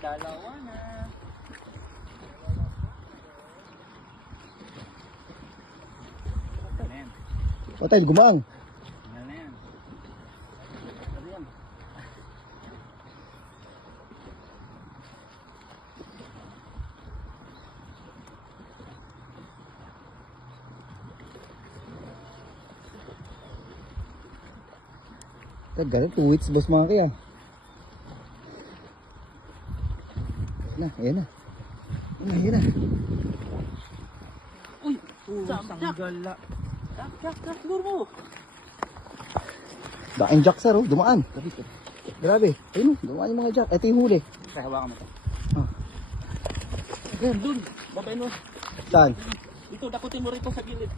dalawa na. Patay, gumaang. Ano na yan? Ano yan? Tagal, 2 weeks boss mga kaya. Ayan na. Ayan na. Uy! Sanggala. Jak, lure mo. Daking jack sir, oh. Dumaan. Grabe. Ayun, dumaan yung mga jack. Ito yung huli. Kaya hawakan mo ito. Ah. Ayan, dun. Babay mo. Saan? Dito, dakutin mo rito sa gilid.